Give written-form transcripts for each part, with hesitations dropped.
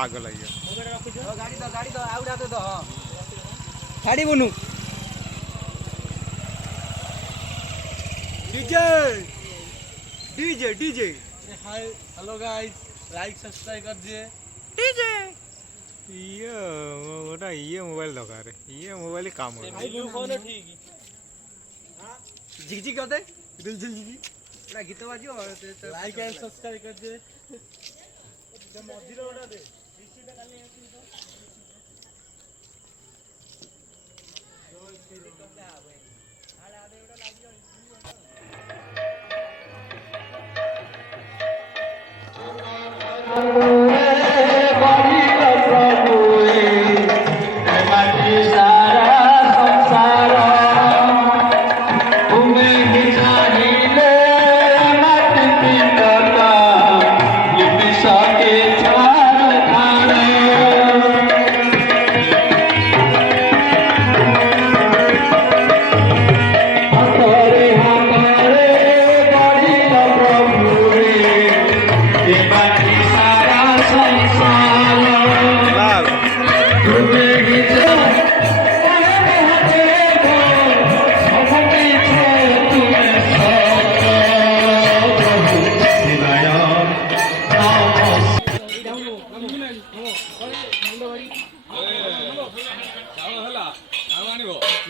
राग लगे गाड़ी बनू DJ DJ DJ hi hello guys like subscribe कर दिए डीजे ये ओटा ये मोबाइल दरकार है ये मोबाइल ही काम हो रहा है न्यू फोन है ठीक झिक झिक करते दिल झिल झिक एटा गीत बाजियो लाइक एंड सब्सक्राइब कर दिए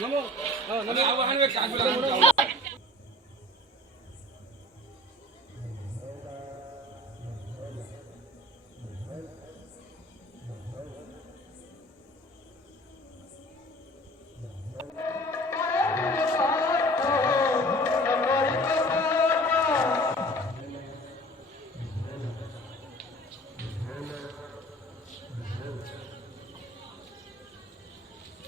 नमो नमो